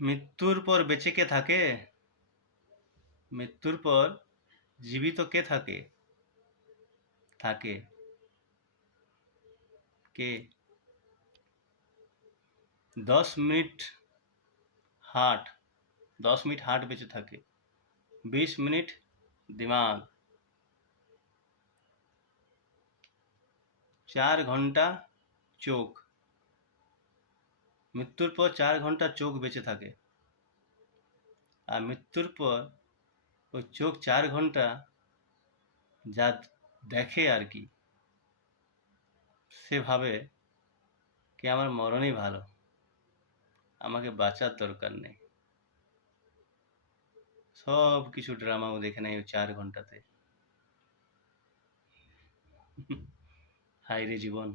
মৃত্যুর পর বেঁচে কে থাকে? মৃত্যুর পর জীবিত কে থাকে? থাকে কে? 10 মিনিট হার্ট, 10 মিনিট হার্ট বেঁচে থাকে, 20 মিনিট দিমাগ, 4 ঘন্টা চোখ। মৃত্যুর পর 4 ঘন্টা চোখ বেঁচে থাকে, আর মৃত্যুর পর ওই চোখ 4 ঘন্টা যা দেখে আর কি, সে ভাবে কি আমার মরণই ভালো, আমাকে বাঁচার দরকার নেই। সব কিছু ড্রামাও দেখে নেয় ওই 4 ঘন্টাতে। হায় রে জীবন।